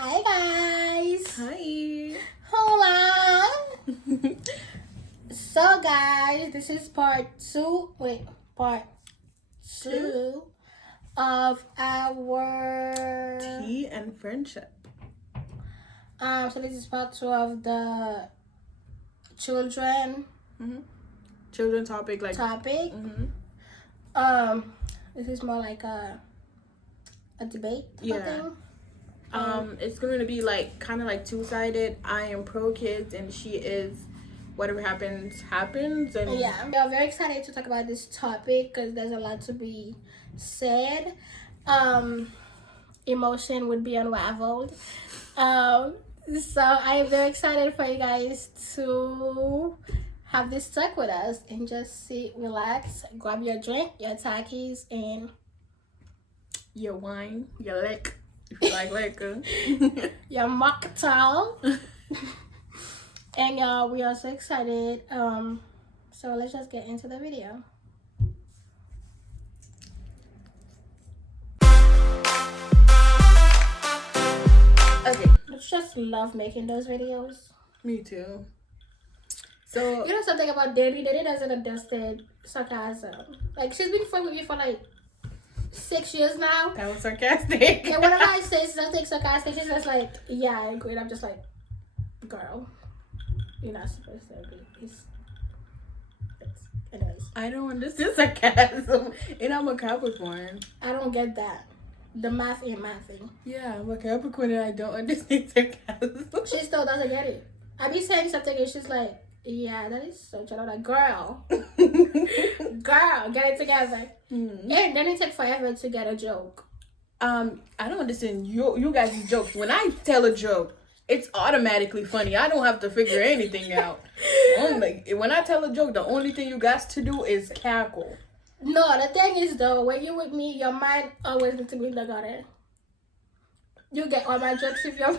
Hi guys. Hi. Hola. So guys, this is part two of our Tea and friendship. So this is part two of the children Children topic topic. This is more like a debate thing. It's going to be kind of two-sided. I am pro kids and she is whatever happens and yeah, I'm very excited to talk about this topic because there's a lot to be said. Emotion would be unraveled. So I am very excited for you guys to have this talk with us and just sit, relax, grab your drink, your Takis, and your wine, your lick, if you like liquor, your mocktail. And y'all, we are so excited. So let's just get into the video. Okay. I just love making those videos. Me too. So you know something about Danny? Danny doesn't understand sarcasm. Like, she's been friends with me for 6 years now. That was sarcastic. And whenever I say something sarcastic, she's just like, yeah, I agree. And I'm just like, girl, you're not supposed to agree. Anyways. I don't understand sarcasm. And I'm a Capricorn. I don't get that. The math ain't mathing. Yeah, I'm a Capricorn and I don't understand sarcasm. She still doesn't get it. I be saying something and she's like, yeah, that is so true. I'm like, girl, get it together. And then it takes forever to get a joke. I don't understand you guys' jokes. When I tell a joke, it's automatically funny. I don't have to figure anything out. When I tell a joke, the only thing you guys to do is cackle. No, the thing is though, when you with me, your mind always needs to be in the gutter. You get all my jokes if you're.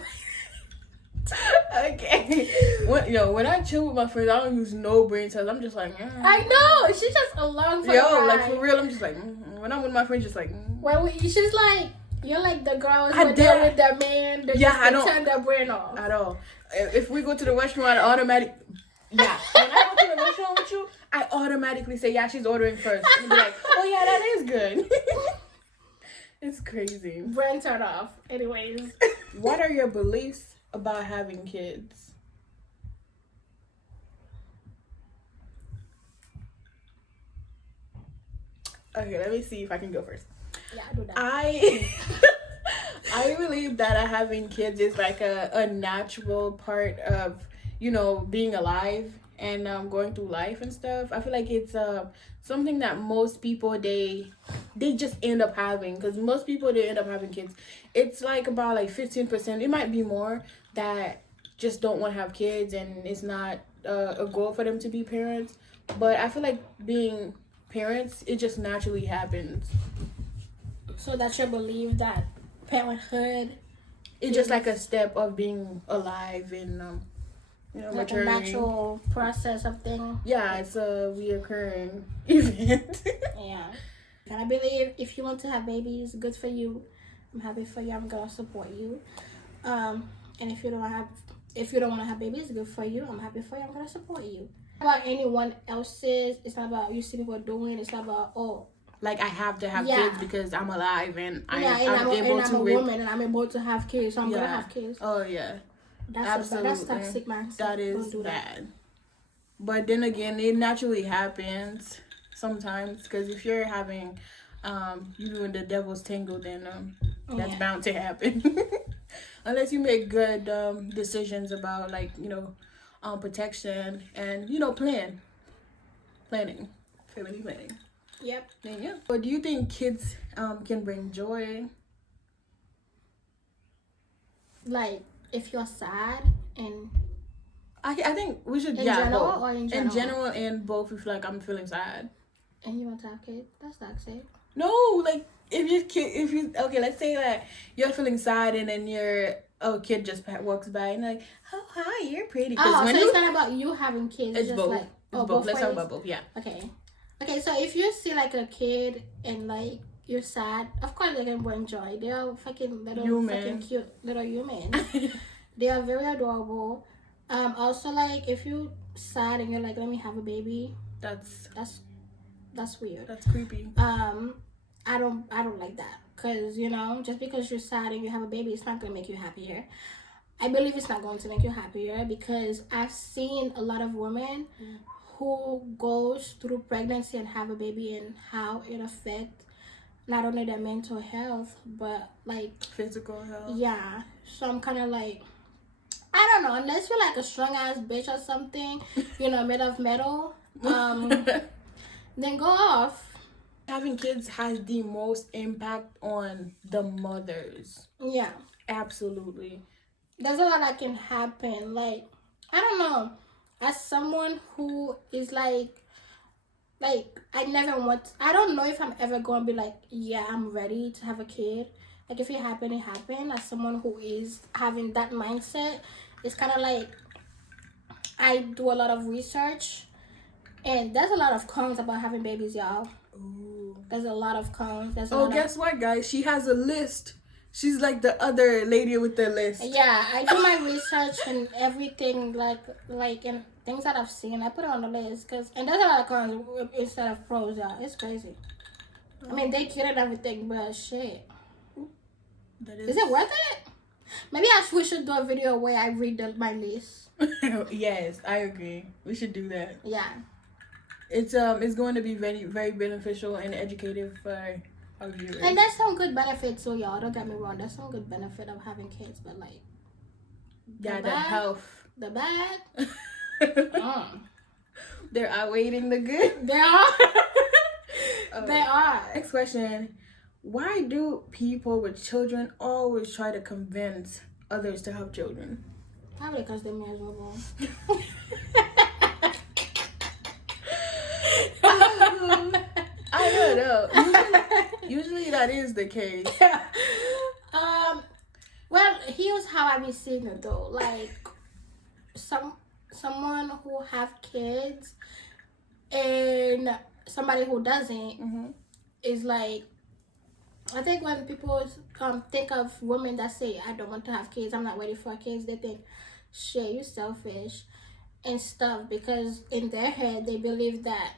Okay. When I chill with my friends, I don't use no brain cells. I'm just like, I know. She's just along for the ride. For real, I'm just like, when I'm with my friends, just like, she's like, you're like the girls when they're with their man. They I don't turn their brain off. at all. If we go to the restaurant, when I go to the restaurant with you, I automatically say, yeah, she's ordering first. And be like, oh yeah, that is good. It's crazy. Brain turn off. Anyways. What are your beliefs about having kids? Okay, let me see if I can go first. Yeah, do that. I believe that having kids is like a natural part of, being alive and going through life and stuff. I feel like it's something that most people they just end up having, because most people they end up having kids. It's like about 15%, it might be more, that just don't want to have kids and it's not a goal for them to be parents. But I feel like being parents, it just naturally happens. So that's your belief that parenthood it's just like a step of being alive and like maturing. a natural process of things. Yeah, it's a reoccurring event. Yeah. And I believe if you want to have babies, good for you. I'm happy for you. I'm gonna support you. And if you don't want to have babies, good for you. I'm happy for you. I'm gonna support you. It's not about anyone else's. It's not about you see people doing. It's not about I have to have kids because I'm alive and I'm a woman and I'm able to have kids, so I'm gonna have kids. Oh yeah, that's toxic, man. That is bad. But then again, it naturally happens sometimes, because if you're having you in the devil's tangle, then that's bound to happen. Unless you make good decisions about protection and family planning. Yep. Yeah. But do you think kids can bring joy? If you're sad and I think we should in general or in general? In general and both. If I'm feeling sad and you want to have kids, that's toxic. No, if you let's say that you're feeling sad and then your kid just walks by and like, oh hi, you're pretty. So it's not about you having kids. It's both. It's both. Let's talk about both. Yeah. Okay, so if you see a kid and you're sad, of course they're gonna bring joy. They are fucking little, fucking cute little humans. They are very adorable. Also, like, if you sad and you're like, let me have a baby, that's weird. That's creepy. I don't like that, because, you know, just because you're sad and you have a baby, it's not gonna make you happier. I believe it's not going to make you happier, because I've seen a lot of women who goes through pregnancy and have a baby, and how it affects not only their mental health but like physical health. Yeah, so I'm kind of like, I don't know, unless you're like a strong ass bitch or something, you know, made of metal, then go off. Having kids has the most impact on the mothers. Yeah, absolutely. There's a lot that can happen. Like, I don't know, as someone who is like I don't know if I'm ever gonna be like, yeah, I'm ready to have a kid. Like, if it happened, it happened. As someone who is having that mindset, it's kind of like, I do a lot of research, and there's a lot of cons about having babies, y'all. Ooh. There's a lot of cons. Guess what, guys? She has a list. She's like the other lady with the list. Yeah, I do my research and everything, like and things that I've seen, I put it on the list, and there's a lot of cons instead of pros, y'all. It's crazy. I mean, they cute and everything, but shit. Is it worth it? Maybe we should do a video where I read my list. Yes, I agree. We should do that. Yeah. It's going to be very, very beneficial and educative for our viewers. And there's some good benefits too, y'all. Don't get me wrong. There's some good benefit of having kids, but like, the health. The bad. They're outweighing the good. They are. They are. Next question. Why do people with children always try to convince others to have children? Probably because they're miserable. I don't know. Usually that is the case. Well, here's how I be seeing it though. Like, someone who have kids and somebody who doesn't is like, I think when people think of women that say, I don't want to have kids, I'm not ready for kids, they think, shit, you selfish and stuff, because in their head they believe that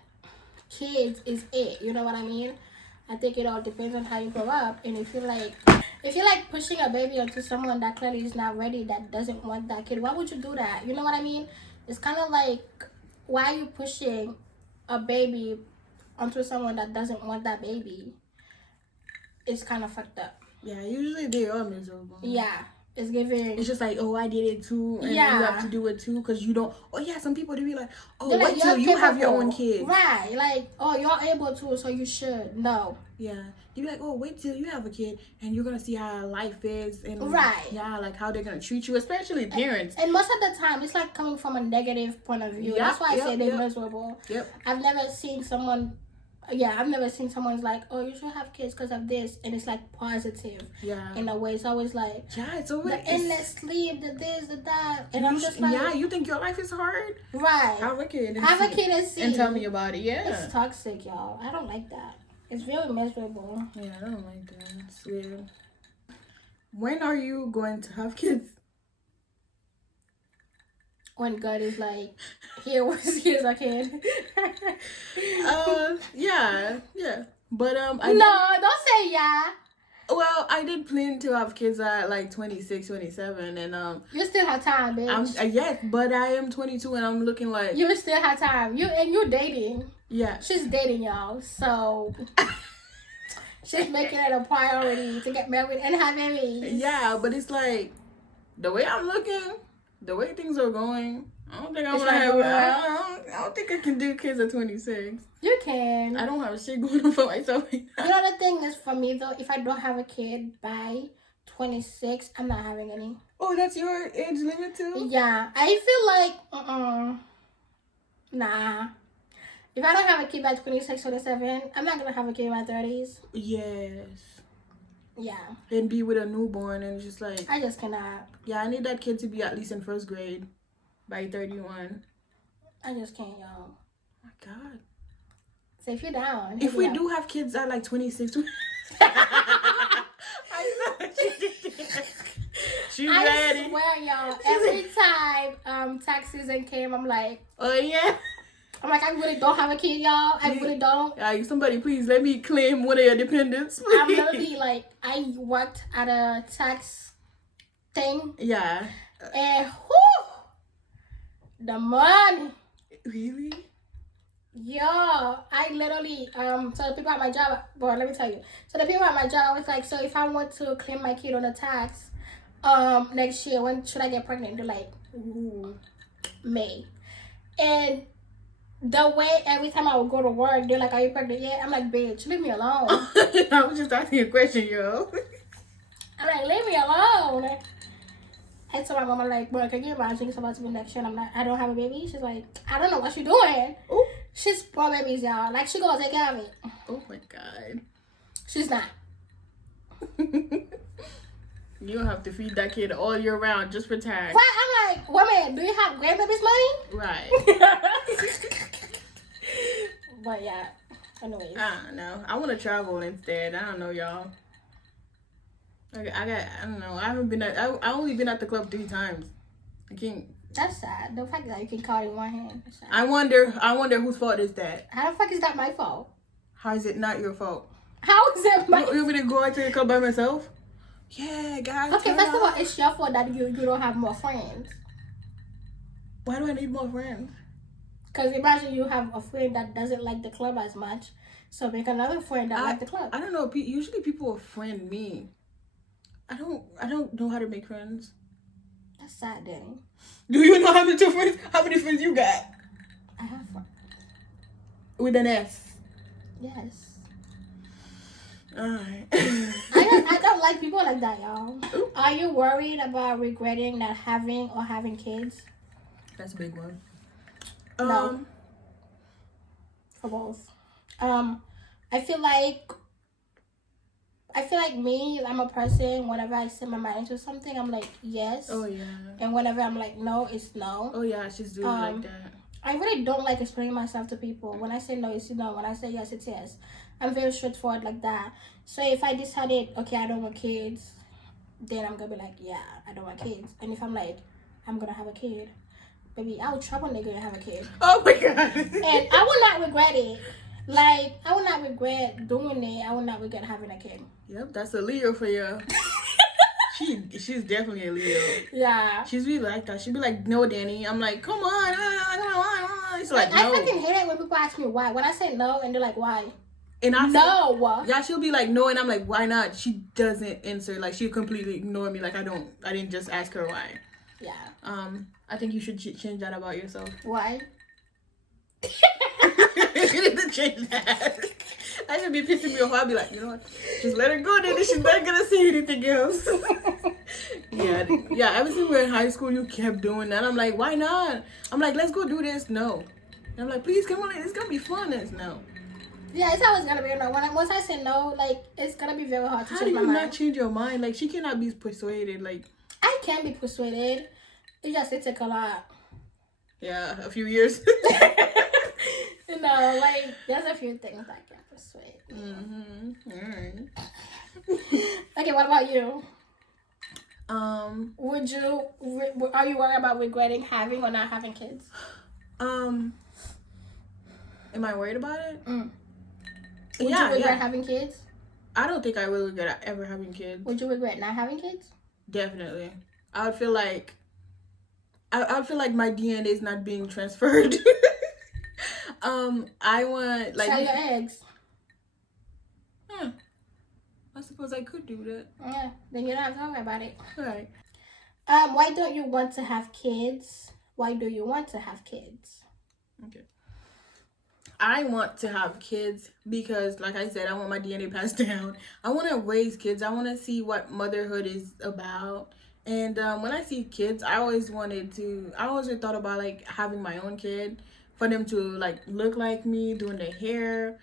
kids is it. You know what I mean? I think it all depends on how you grow up, and if you're like pushing a baby onto someone that clearly is not ready, that doesn't want that kid, why would you do that? You know what I mean? It's kind of like, why are you pushing a baby onto someone that doesn't want that baby? It's kind of fucked up. Yeah, usually they are miserable. Yeah, it's giving. It's just like, oh, I did it too, and you have to do it too, because you don't. Oh yeah, some people, they be like, oh, they're wait like, till you have your own kids. Right, like, oh, you're able to, so you should. No. Yeah, you be like, oh, wait till you have a kid, and you're gonna see how life is, and yeah, like how they're gonna treat you, especially parents. And most of the time, it's like coming from a negative point of view. That's why I say they're miserable. I've never seen someone. Yeah, I've never seen someone's like, oh, you should have kids because of this, and it's like positive. Yeah. In a way, it's always like, yeah, it's always the endless sleep, the this, the that, and I'm just like, yeah, you think your life is hard? Right. Have a kid. And see. And tell me about it. Yeah. It's toxic, y'all. I don't like that. It's really miserable. Yeah, I don't like that. It's weird. When are you going to have kids? When God is like, here's a kid. Yeah. But no, don't say yeah. Well, I did plan to have kids at like 26, 27, and you still have time, bitch. Yes, but I am 22, and I'm looking like you still have time. You're dating. Yeah, she's dating, y'all. So she's making it a priority to get married and have babies. Yeah, but it's like the way I'm looking, the way things are going, I don't think I'm gonna have. I don't think I can do kids at 26. You can. I don't have shit going on for myself. You know, the thing is, for me though, if I don't have a kid by 26, I'm not having any. Oh, that's your age limit too? Yeah, I feel like nah. If I don't have a kid by 26, 27, I'm not gonna have a kid in my 30s. Yes. Yeah. And be with a newborn, and just like, I just cannot. Yeah, I need that kid to be at least in first grade by 31. I just can't, y'all. Oh my God. So if you're down. If we do have kids at like 26, She's ready. I swear, y'all. Every time tax season came, I'm like, oh yeah. I'm like, I really don't have a kid, y'all. I really don't. Somebody please let me claim one of your dependents. I'm literally like, I worked at a tax thing. Yeah. And whoo, the money. Really? Yo, I literally, so the people at my job, well, let me tell you. So the people at my job, I was like, so if I want to claim my kid on a tax, next year, when should I get pregnant? They're like, ooh, May. And the way every time I would go to work, they're like, are you pregnant yet? I'm like, bitch, leave me alone. I was just asking a question, yo. I'm like, leave me alone. I told my mama, like, bro, can you imagine it's about to be next year? And I'm like, I don't have a baby. She's like, I don't know what you're doing. Ooh. She's poor babies, y'all. Like, she gonna take care of it. Oh my god. She's not. You don't have to feed that kid all year round just for tax. Right? I'm like, woman, do you have grandbaby's money? Right. But yeah, anyways. I don't know. I want to travel instead. I don't know, y'all. I don't know. I only been at the club 3 times. I can't. That's sad. The fact that you can call in one hand. That's sad. I wonder whose fault is that? How the fuck is that my fault? How is it not your fault? How is it my fault? You want me to go out to the club by myself? Yeah, guys. Okay, first of all, it's your fault that you don't have more friends. Why do I need more friends? Because imagine you have a friend that doesn't like the club as much. So make another friend that like the club. I don't know. Usually people will friend me. I don't know how to make friends. That's sad, Danny. Do you know how many friends? How many friends you got? I have friends. With an S. Yes. Alright. I don't like people like that, y'all. Are you worried about regretting not having or having kids? That's a big one. No. For both. I feel like me, I'm a person, whenever I set my mind into something, I'm like, yes. Oh, yeah. And whenever I'm like, no, it's no. Oh, yeah, she's doing like that. I really don't like explaining myself to people. When I say no, it's no. When I say yes, it's yes. I'm very straightforward like that. So if I decided, okay, I don't want kids, then I'm going to be like, yeah, I don't want kids. And if I'm like, I'm going to have a kid, baby, I would trouble nigga to have a kid. Oh, my God. And I will not regret it. Like, I will not regret doing it. I will not regret having a kid. Yep, that's a Leo for you. She's definitely a Leo. Yeah. She's really like that. She'd be like, no, Danny. I'm like, come on. It's like, no. I fucking hate it when people ask me why. When I say no, and they're like, why? And I no. Yeah, she'll be like, no, and I'm like, why not? She doesn't answer. Like, she'll completely ignore me. Like, I didn't just ask her why. Yeah. I think you should change that about yourself. Why? You need to change that. I should be pissing me off. I'll be like, you know what? Just let her go, then she's not gonna say anything else. Yeah. Ever since we were in high school, you kept doing that. I'm like, why not? I'm like, let's go do this. No. And I'm like, please come on, it's gonna be fun. It's no. Yeah, it's always gonna be a no. Once I say no, like, it's gonna be very hard to change my mind. How do you not change your mind? Like, she cannot be persuaded. Like, I can be persuaded. It take a lot. Yeah, a few years. No, like, there's a few things I can persuade. Mm-hmm. All right. Okay, what about you? Are you worried about regretting having or not having kids? Am I worried about it? Would you regret having kids? I don't think I will regret ever having kids. Would you regret not having kids? Definitely. I would feel like my DNA is not being transferred. I want like sell your eggs. I suppose I could do that. Yeah, then you don't have to worry about it. All right. Why don't you want to have kids? Why do you want to have kids? Okay. I want to have kids because, like I said, I want my DNA passed down. I want to raise kids. I want to see what motherhood is about. And when I see kids, I always thought about like having my own kid, for them to like look like me, doing their hair,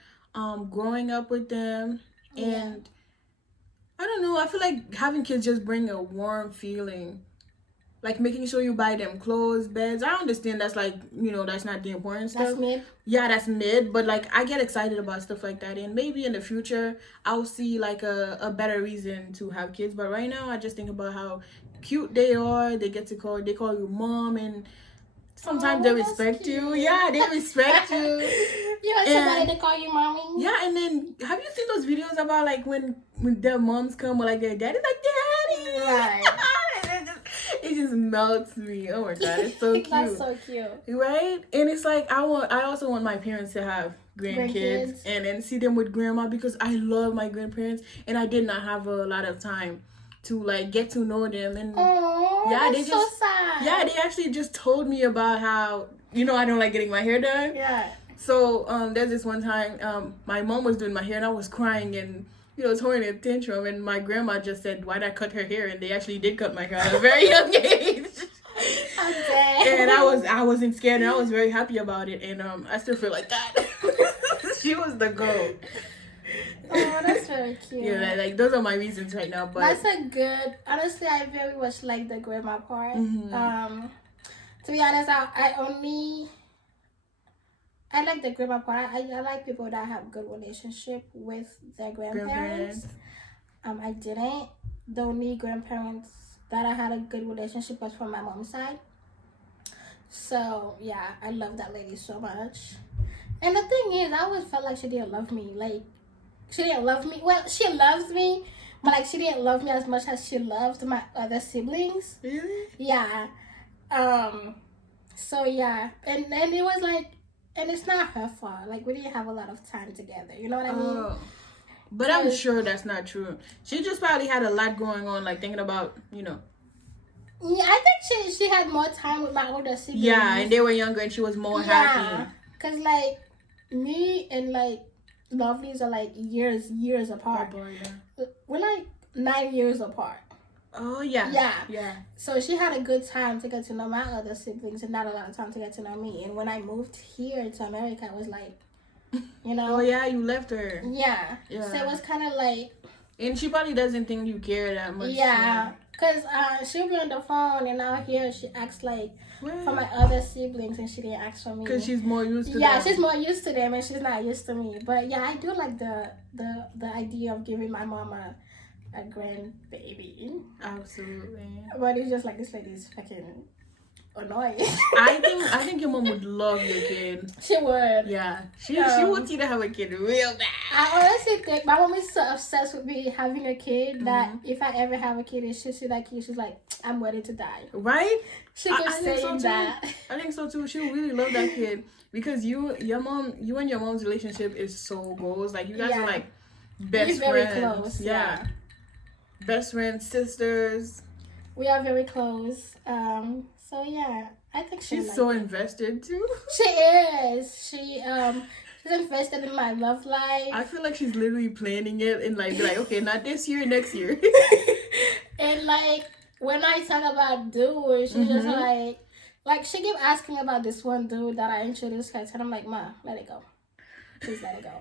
growing up with them. And I don't know, I feel like having kids just bring a warm feeling like making sure you buy them clothes, beds. I understand that's like, you know, that's not the important stuff. That's mid. Yeah, that's mid, but like I get excited about stuff like that, and maybe in the future I'll see like a better reason to have kids. But right now I just think about how cute they are. They call you mom, and sometimes they respect you. Yeah, they respect you. You want somebody to call you mommy? Yeah, and then have you seen those videos about like when their moms come or like their daddy's like daddy? Right. It just melts me. Oh my god, it's so cute. That's so cute. Right? And it's like I also want my parents to have grandkids and then see them with grandma, because I love my grandparents and I did not have a lot of time to like get to know them. And yeah, that's so sad. Yeah, they actually just told me about how, you know, I don't like getting my hair done. Yeah. So there's this one time my mom was doing my hair and I was crying and, you know, throwing a tantrum, and my grandma just said, why'd I cut her hair? And they actually did cut my hair at a very young age. Okay. And I wasn't scared, and I was very happy about it, and I still feel like that. She was the girl. Oh, that's very cute. Yeah, like those are my reasons right now. But that's a good. Honestly, I very much like the grandma part. Mm-hmm. To be honest, I like the grandma part. I like people that have good relationship with their grandparents. I didn't. The only grandparents that I had a good relationship was from my mom's side. So yeah, I love that lady so much. And the thing is, I always felt like she didn't love me. Like, she didn't love me. Well, she loves me, but like she didn't love me as much as she loved my other siblings. Really? Yeah. So yeah, and it was like, and it's not her fault. Like, we didn't have a lot of time together. You know what I mean? But I'm sure that's not true. She just probably had a lot going on, like thinking about, you know. Yeah, I think she had more time with my older siblings. Yeah, and they were younger and she was more happy. Because, like, me and, like, Lovelies are, like, years apart. Oh, boy, yeah. We're, like, 9 years apart. Oh, yeah. Yeah. So she had a good time to get to know my other siblings and not a lot of time to get to know me. And when I moved here to America, I was like, you know. Oh, yeah, you left her. Yeah. So it was kind of like. And she probably doesn't think you care that much. Yeah. Because she'll be on the phone and out here she acts like for my other siblings and she didn't ask for me. Because she's more used to them. Yeah, she's more used to them and she's not used to me. But yeah, I do like the idea of giving my mom a grandbaby. Absolutely. But it's just like, this lady is fucking annoying. I think your mom would love your kid. She would. Yeah. She wants you to have a kid real bad. I honestly think my mom is so obsessed with me having a kid that if I ever have a kid and she see that kid, she's like, I'm ready to die. Right? She keeps saying that. I think so too. She really love that kid because you and your mom's relationship is so goals. Like, you guys are like best friends. Very close. Yeah. Best friends, sisters. We are very close. So yeah, I think she's so invested too. She is. She's invested in my love life. I feel like she's literally planning it and like okay, not this year, next year. And like when I talk about dudes, she's just like she keep asking about this one dude that I introduced her to, and I'm like, Ma, let it go. Please let it go.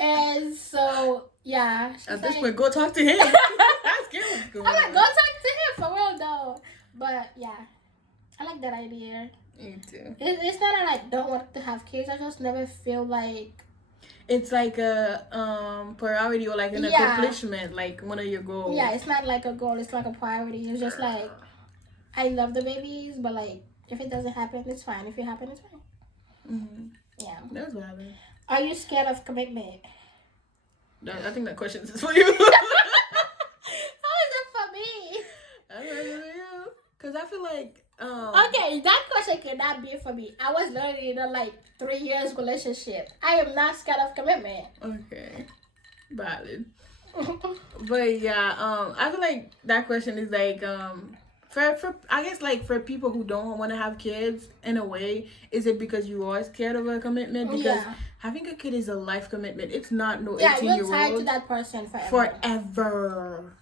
And so yeah, at this point, go talk to him. Ask him what's going on. I'm like, go talk to him for real though. But yeah, I like that idea. Me too. It's not that I don't want to have kids. I just never feel like it's like a priority or like an accomplishment, like one of your goals. Yeah, it's not like a goal. It's like a priority. It's just like, I love the babies, but like if it doesn't happen, it's fine. If it happens, it's fine. Yeah. That's valid. Are you scared of commitment? I think that question is for you. How is it for me? I don't know. Because I feel like okay, that question cannot be for me. I was literally in a 3 years relationship. I am not scared of commitment. Okay, valid. But yeah, I feel like that question is like for I guess like for people who don't want to have kids, in a way, is it because you are scared of a commitment? Because having a kid is a life commitment. It's not no 18-year-old. You're tied to that person forever.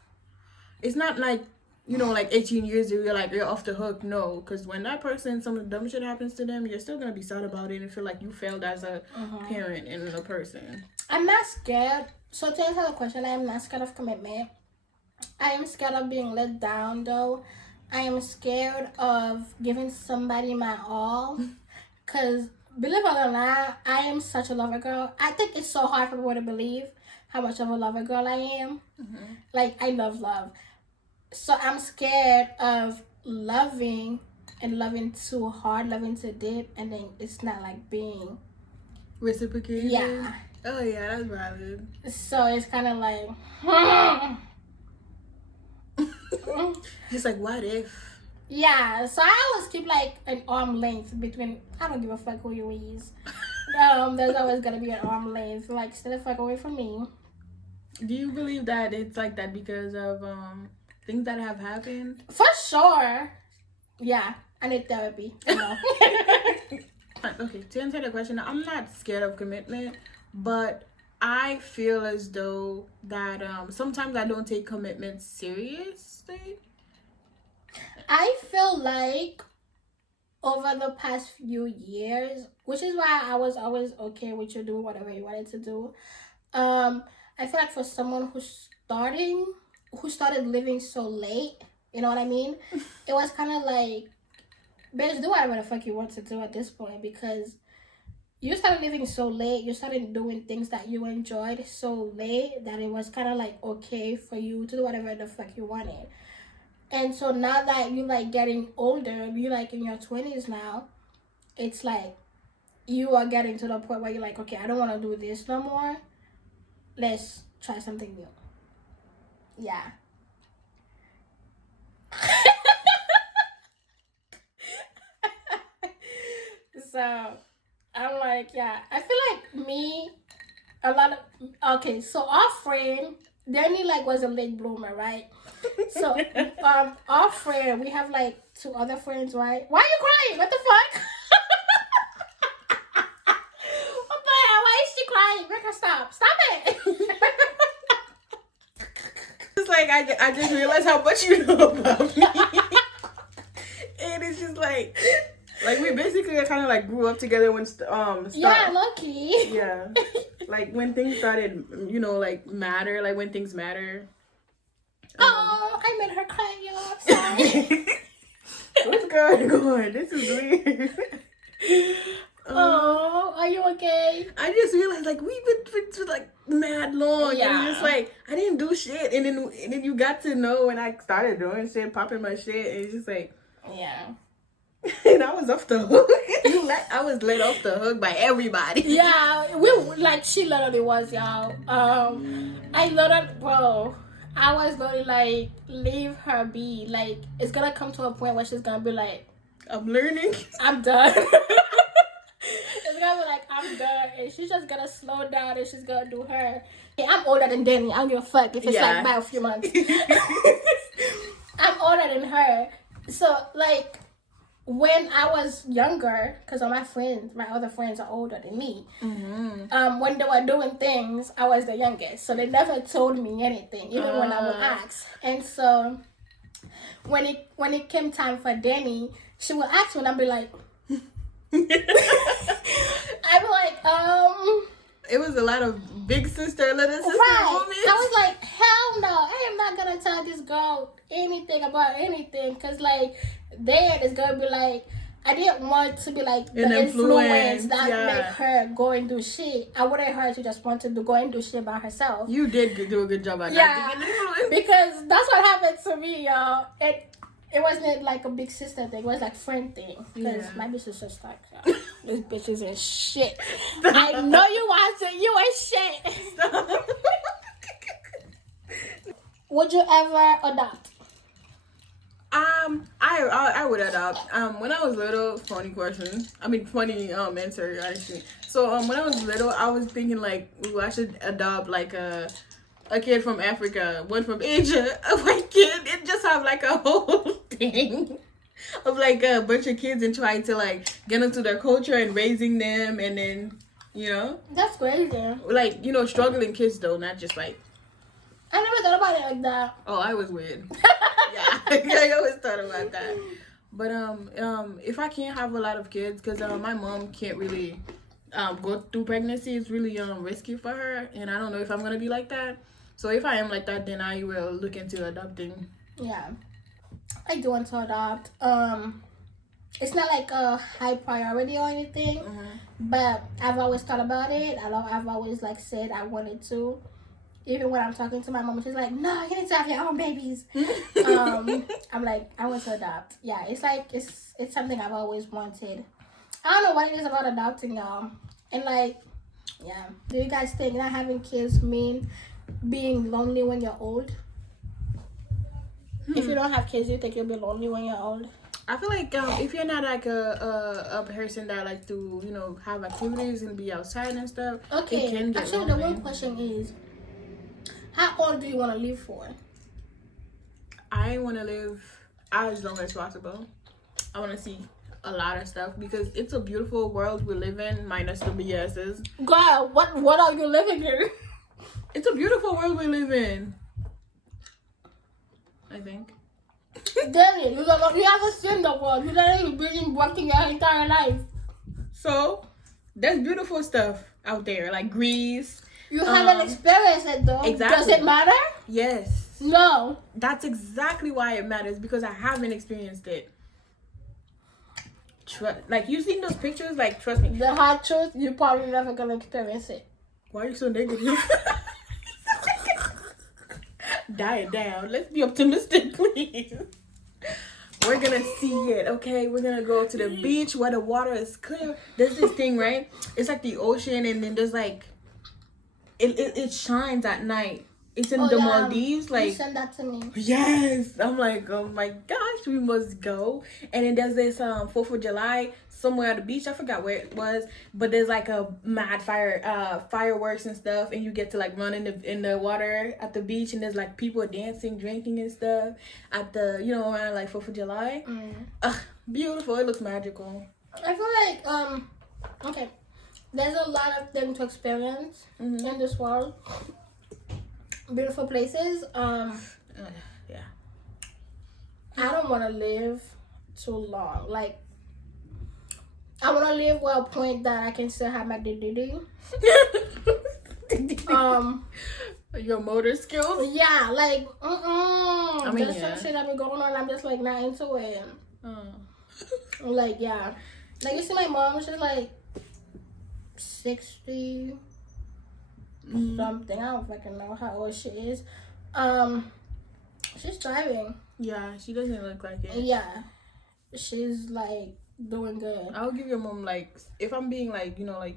It's not like, you know, like 18 years you're like, you're off the hook. No, because when that person, some dumb shit happens to them, you're still going to be sad about it and feel like you failed as a parent and a person. I'm not scared. So to answer the question, I am not scared of commitment. I am scared of being let down, though. I am scared of giving somebody my all. Because, believe it or not, I am such a lover girl. I think it's so hard for people to believe how much of a lover girl I am. Like, I love love. So I'm scared of loving and loving too hard, loving too deep, and then it's not like being reciprocated. Yeah. Oh yeah, that's valid. So it's kind of like It's like, what if? Yeah. So I always keep like an arm length between. I don't give a fuck who you is. There's always gonna be an arm length. Like, stay the fuck away from me. Do you believe that it's like that because of things that have happened? For sure. Yeah, I need therapy. Okay, to answer the question, I'm not scared of commitment, but I feel as though that sometimes I don't take commitment seriously. I feel like over the past few years, which is why I was always okay with you doing whatever you wanted to do. I feel like for someone who started living so late, you know what I mean? It was kind of like, bitch, do whatever the fuck you want to do at this point, because you started living so late, you started doing things that you enjoyed so late that it was kind of like okay for you to do whatever the fuck you wanted. And so now that you like getting older, you like in your 20s now, it's like you are getting to the point where you're like, okay, I don't want to do this no more. Let's try something new. Yeah. So I'm like, yeah, I feel like me, a lot of, okay, so our friend, Danny like was a late bloomer, right? So our friend, we have like 2 other friends, right? Why are you crying? What the fuck? What the hell? Why is she crying? Make her stop. Stop it. It's like I just realized how much you know about me. And it's just like we basically kind of like grew up together when Yeah, lucky. Yeah. Like when things started, you know, like matter, like when things matter. Oh, I made her cry, y'all. I'm sorry. What's going on? This is weird. Oh, are you okay? I just realized like we've been friends for like mad long. Yeah. And it's just like I didn't do shit, and then you got to know when I started doing shit, popping my shit, and it's just like yeah. And I was off the hook. I was let off the hook by everybody. Yeah, we like she literally was, y'all. I literally, bro. I was gonna like leave her be. Like it's gonna come to a point where she's gonna be like, I'm learning. I'm done. It's gonna be like, I'm done, and she's just gonna slow down and she's gonna do her. Yeah, I'm older than Danny. I don't give a fuck if it's like by a few months. I'm older than her, so like. When I was younger, because all my other friends are older than me. Mm-hmm. When they were doing things, I was the youngest, so they never told me anything, even when I would ask. And so, when it came time for Danny, she would ask me, and I'd be like, It was a lot of big sister, little sister moments. I was like, hell no, I am not gonna tell this girl anything about anything, because like. Then it's gonna be like I didn't want to be like the influence that made her go and do shit. I wanted her to just want to go and do shit by herself. You did do a good job at that. Yeah, because that's what happened to me, y'all. It wasn't like a big sister thing. It was like friend thing. Because my big sister's like, this bitch is in shit. I know you want to. You ain't shit. Would you ever adopt? I would adopt. When I was little, funny question. I mean, funny answer actually. So when I was little, I was thinking like, ooh, I should adopt like a kid from Africa, one from Asia, a white kid, and just have like a whole thing of like a bunch of kids and trying to like get into their culture and raising them, and then that's crazy. Like struggling kids though, not just like. I never thought about it like that. Oh, I was weird. Yeah, I always thought about that. But if I can't have a lot of kids, because my mom can't really go through pregnancy, it's really risky for her, and I don't know if I'm gonna be like that. So if I am like that, then I will look into adopting. Yeah. I do want to adopt. It's not like a high priority or anything, but I've always thought about it. I've always like said I wanted to. Even when I'm talking to my mom, she's like, "No, you need to have your own babies." I'm like, I want to adopt. Yeah, it's like it's something I've always wanted. I don't know what it is about adopting, y'all. And like, yeah, do you guys think not having kids mean being lonely when you're old? If you don't have kids, you think you'll be lonely when you're old? I feel like if you're not like a person that like to, you know, have activities and be outside and stuff, okay. It can get Actually, lonely. the one question is, how old do you want to live for? I want to live as long as possible. I want to see a lot of stuff because it's a beautiful world we live in, minus the BS's. Girl, what are you living in? It's a beautiful world we live in, I think. Danny, you haven't seen the world. You haven't been working your entire life. So, there's beautiful stuff out there, like Greece. You haven't experienced it though. Exactly. Does it matter? Yes. No. That's exactly why it matters, because I haven't experienced it. Like, you seen those pictures? Like, trust me. The hard truth, you're probably never gonna experience it. Why are you so negative? Diet down. Let's be optimistic, please. We're gonna see it, okay? We're gonna go to the beach where the water is clear. There's this thing, right? It's like the ocean, and then there's like it shines at night. It's in the Maldives, like. You send that to me. Yes, I'm like, oh my gosh, we must go. And then there's this 4th of July somewhere at the beach. I forgot where it was, but there's like a mad fireworks and stuff, and you get to like run in the water at the beach, and there's like people dancing, drinking and stuff at the, you know, around like 4th of July. Beautiful. It looks magical. I feel like okay, there's a lot of things to experience in this world. Beautiful places. Yeah. I don't want to live too long. Like, I want to live well, a point that I can still have my dignity. Your motor skills. Yeah, like I mean, there's some shit that be going on. I'm just like not into it. Like, yeah, like you see my mom. She's like 60. Something. I don't fucking know how old she is. She's driving. Yeah, she doesn't look like it. Yeah, she's like doing good. I'll give your mom, like, if I'm being like, you know, like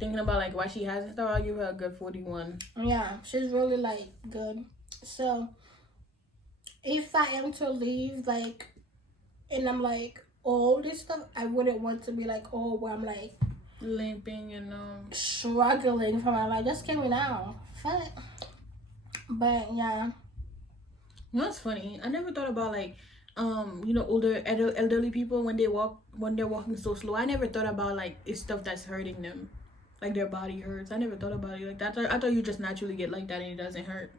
thinking about like why she has and stuff, I'll give her a good 41. Yeah, she's really like good. So if I am to leave, like, and I'm like old and stuff, I wouldn't want to be like old where I'm like limping and struggling for my life. Just kill me now. Fuck. But yeah. You know what's funny? I never thought about like you know, older elderly people when they're walking so slow. I never thought about like it's stuff that's hurting them, like their body hurts. I never thought about it like that. I thought you just naturally get like that and it doesn't hurt.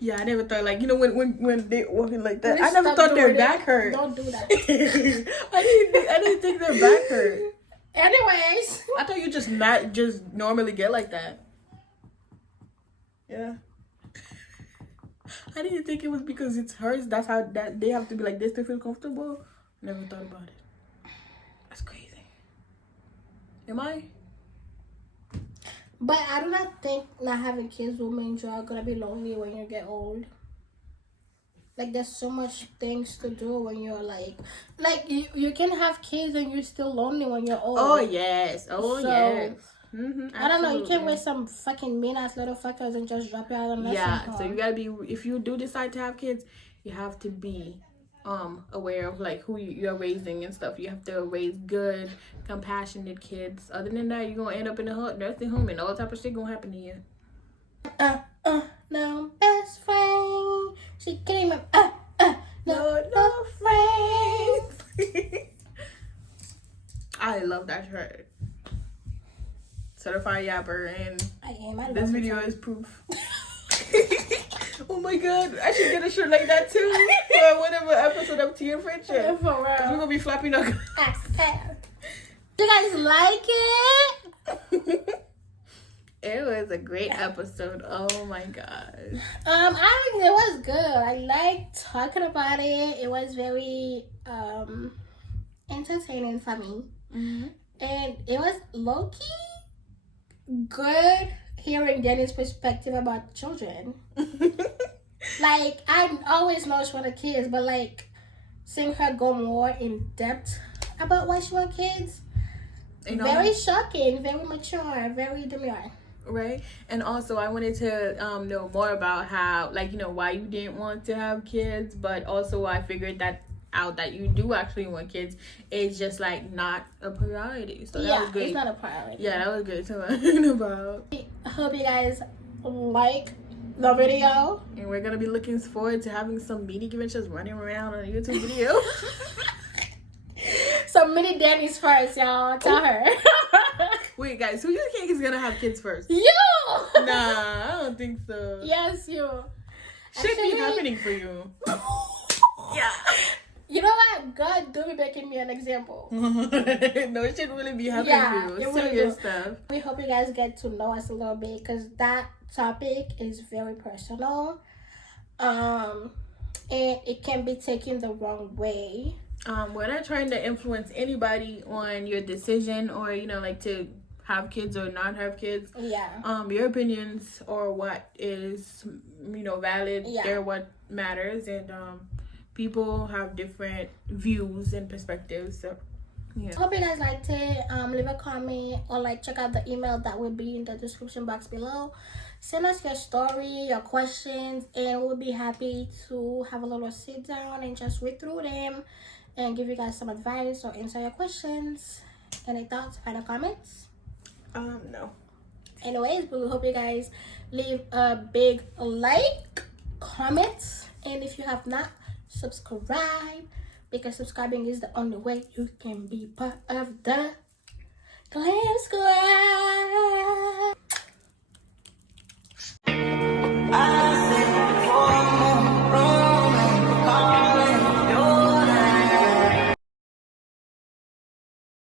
Yeah, I never thought, like, you know, when they walking like that, I never thought their back hurt. Don't do that. I didn't think their back hurt. Anyways, I thought you just normally get like that. Yeah. I didn't think it was because it hurts. That's how that they have to be like this to feel comfortable. Never thought about it. That's crazy. Am I? But I do not think not having kids will mean you're gonna be lonely when you get old. Like, there's so much things to do when you're like you can have kids and you're still lonely when you're old. Oh yes. Oh so, yes. I don't know. You can't raise some fucking mean ass little fuckers and just drop you out of nursing home. So you gotta be. If you do decide to have kids, you have to be aware of like who you're raising and stuff. You have to raise good, compassionate kids. Other than that, you're gonna end up in a nursing home and all type of shit gonna happen to you. No best friend. She came up. No friends. I love that shirt. Certified yapper, and I this video is proof. Oh my god, I should get a shirt like that too for whatever episode of Tea and Friendship. For real. We're gonna be flapping our. Do you guys like it? It was a great episode. Oh my gosh. I think it was good. I liked talking about it. It was very entertaining for me. Mm-hmm. And it was low-key good hearing Danny's perspective about children. Like, I always know she wanted kids, but like seeing her go more in depth about why she wants kids, very shocking, very mature, very demure. Right. And also I wanted to know more about how, like, you know, why you didn't want to have kids, but also I figured that out that you do actually want kids. It's just like not a priority. So that was great. It's not a priority. Yeah, that was good to learn about. I hope you guys like the video. And we're gonna be looking forward to having some mini Gyvenchas running around on a YouTube video. Some mini Dannies first, y'all. Tell her. Wait, guys, who you think is gonna have kids first? You! Nah, I don't think so. Yes, you. Should be happening for you. Yeah. You know what? God do be making me an example. No, it should really be happening for you. Serious stuff. We hope you guys get to know us a little bit because that topic is very personal. And it can be taken the wrong way. We're not trying to influence anybody on your decision or, you know, like to have kids or not have kids. Yeah. Your opinions or what is, you know, valid. Yeah. They're what matters. And people have different views and perspectives. So, yeah. Hope you guys liked it. Leave a comment or like check out the email that will be in the description box below. Send us your story, your questions, and we'll be happy to have a little sit down and just read through them and give you guys some advice or answer your questions. Any thoughts, final comments? No. Anyways, we hope you guys leave a big like, comment, and if you have not, subscribe, because subscribing is the only way you can be part of the Glam Squad.